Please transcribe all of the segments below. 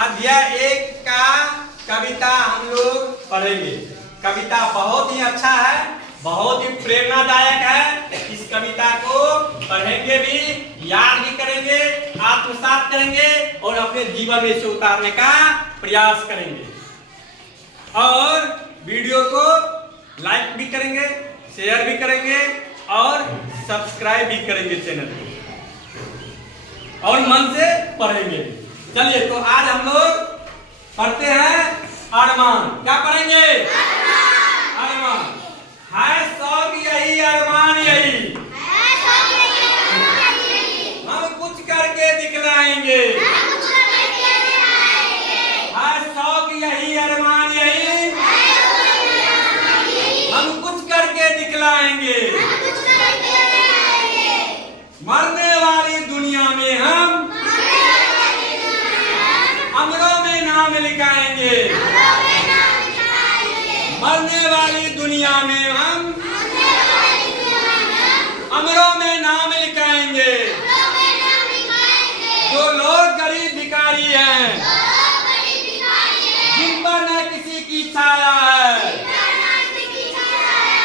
अध्याय 1 का कविता हम लोग पढ़ेंगे। कविता बहुत ही अच्छा है, बहुत ही प्रेरणादायक है। इस कविता को पढ़ेंगे भी, याद भी करेंगे, आत्मसात करेंगे और अपने जीवन में इसे उतारने का प्रयास करेंगे। और वीडियो को लाइक भी करेंगे, शेयर भी करेंगे और सब्सक्राइब भी करेंगे चैनल को, और मन से पढ़ेंगे। चलिए, तो आज हम लोग पढ़ते हैं अरमान। क्या पढ़ेंगे? अरमान। है शौक यही, अरमान यही, हम कुछ करके दिखलाएंगे। है शौक यही, अरमान यही, हम कुछ करके दिखलाएंगे। मरने वाली दुनिया में हम अमरों में नाम लिखाएंगे। मरने वाली दुनिया में हम अमरों में नाम लिखाएंगे। जो लोग गरीब भिखारी हैं, जिन पर न किसी की छाया है,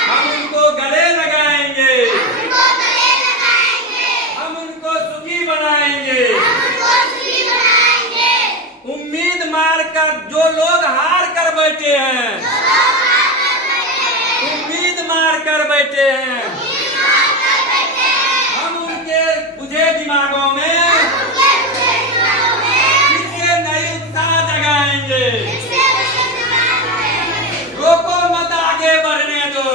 हम उनको गले लगाएंगे, हम उनको सुखी बनाएंगे। उम्मीद मार कर जो लोग हार कर बैठे हैं, उम्मीद मार कर बैठे हैं, हम उनके बुझे दिमागों में फिर से नई उत्साह जगाएंगे। रोको मत, आगे बढ़ने दो,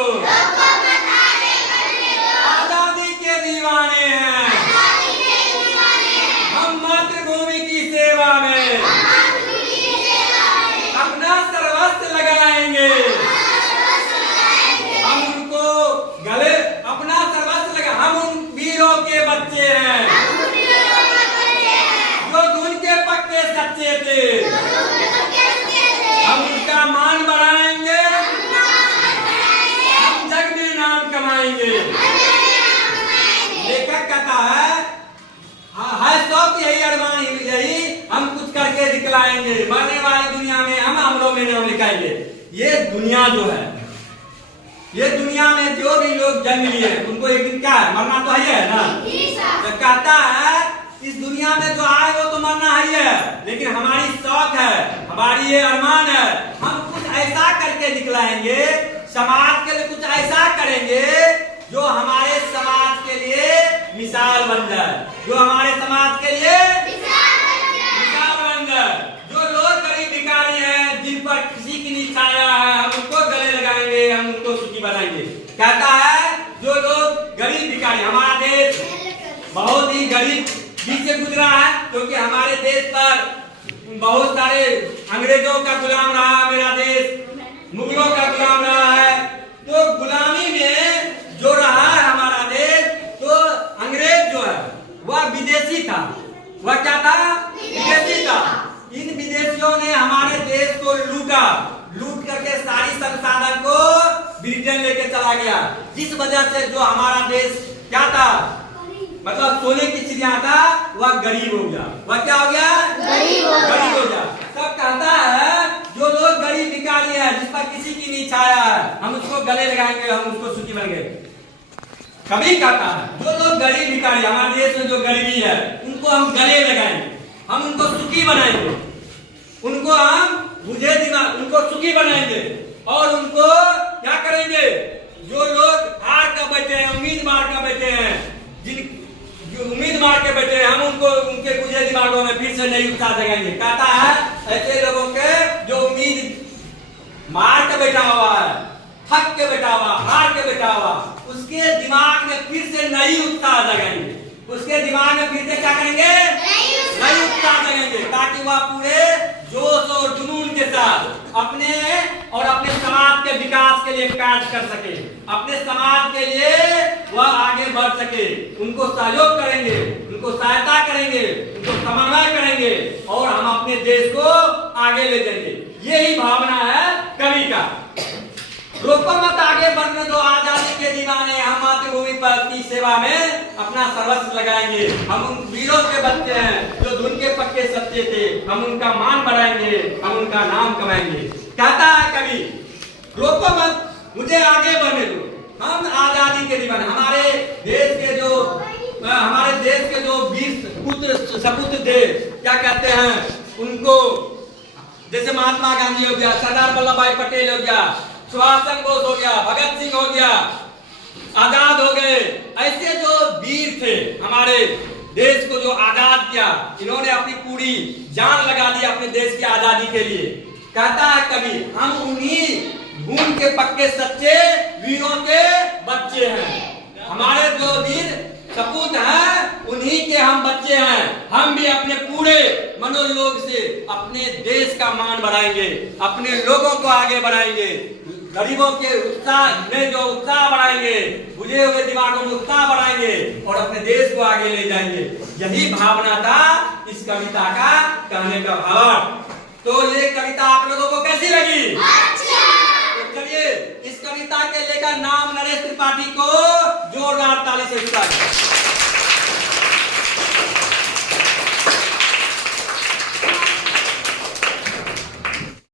आजादी के दीवाने हैं हम। मातृभूमि की सेवा में अपना सर्वस्व लगाएंगे। हम उनको गले अपना सर्वस्व लगा। हम उन वीरों के बच्चे हैं जो धुन के पक्के सच्चे थे। हम उनका मान बढ़ाएंगे, हम जग में नाम कमाएंगे। लेखक कहता है शौक यही, अरमान यही, हम कुछ करके दिखलाएंगे। मरने वाली दुनिया में हम अमरों में नाम लिखाएंगे। ये दुनिया जो है, ये दुनिया में जो भी लोग जन्म लिए हैं, उनको एक दिन क्या है, मरना तो है ना। तो कहता है इस दुनिया में जो आए वो तो मरना है, लेकिन हमारी शौक है, हमारी ये अरमान है, हम कुछ ऐसा करके दिखलाएंगे, समाज के लिए कुछ ऐसा करेंगे जो हमारे समाज के लिए मिसाल बन जाए, जो हमारे समाज के लिए मिसाल बन जाए। जो लोग गरीब भिखारी हैं, जिन पर किसी की नहीं छाया है, हम उनको गले लगाएंगे, हम उनको सुखी बनाएंगे। कहता है जो लोग गरीब भिखारी, हमारा देश बहुत ही गरीब बीच से गुजरा है, क्योंकि हमारे देश पर बहुत सारे अंग्रेजों का गुलाम रहा। मेरा देश मुगलों का गुलाम रहा है। तो गुलामी में जो रहा है हमारा देश, तो अंग्रेज जो है वह विदेशी था। वह क्या था? विदेशी था। इन विदेशियों ने हमारे देश को लूटा, लूट करके सारी संसाधन को ब्रिटेन लेके चला गया। जिस वजह से जो हमारा देश क्या था, मतलब सोने की चिड़िया था, वह गरीब हो गया। वह क्या हो गया? गरीब हो गया। तब कहता है जो लोग गरीब भिखारी है, जिस पर किसी की नहीं छाया है, हम उसको गले लगाएंगे, हम उसको सुखी बनाएंगे। कभी कहता है जो लोग गरीब भिखारी, हमारे देश में जो गरीबी है, उनको हम गले लगाएंगे, हम उनको सुखी बनाएंगे, उनको हम बुझे दिमाग, उनको सुखी बनाएंगे। और उनको क्या करेंगे? जो लोग हार कर बैठे हैं, उम्मीद मार कर बैठे हैं, जिन उम्मीद मार के बैठे हैं, हम उनको उनके बुझे दिमागों में फिर से नई उत्साह जगाएंगे। कहता है ऐसे लोगों के जो उम्मीद मार के बैठा हुआ है, थक के बैठा हुआ, हार के बैठा हुआ, उसके दिमाग में फिर से नई उत्साह जगाएंगे। उसके दिमाग में फिर से क्या करेंगे? नई उत्साह जगाएंगे, ताकि वह पूरे जोश और जुनून के साथ अपने और अपने समाज के विकास के लिए कार्य कर सके, अपने समाज के लिए वह आगे बढ़ सके। उनको सहयोग करेंगे, उनको सहायता करेंगे, उनको समन्वय करेंगे और हम अपने देश को आगे ले जाएंगे। यही भावना है कवि का। रोको मत आगे बढ़ने दो आजादी के दीवाने, हम मातृभूमि पर की सेवा में अपना सर्वस्व लगाएंगे। हम उन वीरों के बच्चे हैं जो धुन के पक्के सच्चे थे, हम उनका मान बढ़ाएंगे, हम उनका नाम कमाएंगे। कहता है कवि, रोको मत मुझे आगे बढ़ने दो, हम आजादी के दीवाने। हमारे देश के जो वीर पुत्र सपूत थे, क्या कहते हैं उनको, जैसे महात्मा गांधी हो गया, सरदार वल्लभ भाई पटेल हो गया, सुभाष चंद्र बोस हो गया, भगत सिंह हो गया, आजाद हो गए, ऐसे जो वीर थे हमारे देश को जो आजाद किया, इन्होंने अपनी पूरी जान लगा दी अपने देश की आजादी के लिए। कहता है कवि, हम उन्हीं खून के पक्के सच्चे वीरों के बच्चे हैं। हमारे जो वीर सपूत हैं उन्हीं के हम बच्चे हैं। हम भी अपने पूरे मनोयोग से अपने देश का मान बढ़ाएंगे, अपने लोगों को आगे बढ़ाएंगे, गरीबों के उत्साह में जो उत्साह बढ़ाएंगे, बुझे हुए दिमागों में उत्साह बढ़ाएंगे और अपने देश को आगे ले जाएंगे। यही भावना था इस कविता का कहने का भाव। तो ये कविता आप लोगों को कैसी लगी? अच्छा। तो चलिए इस कविता के लेकर नाम नरेश त्रिपाठी को जोरदार ताली से स्वागत।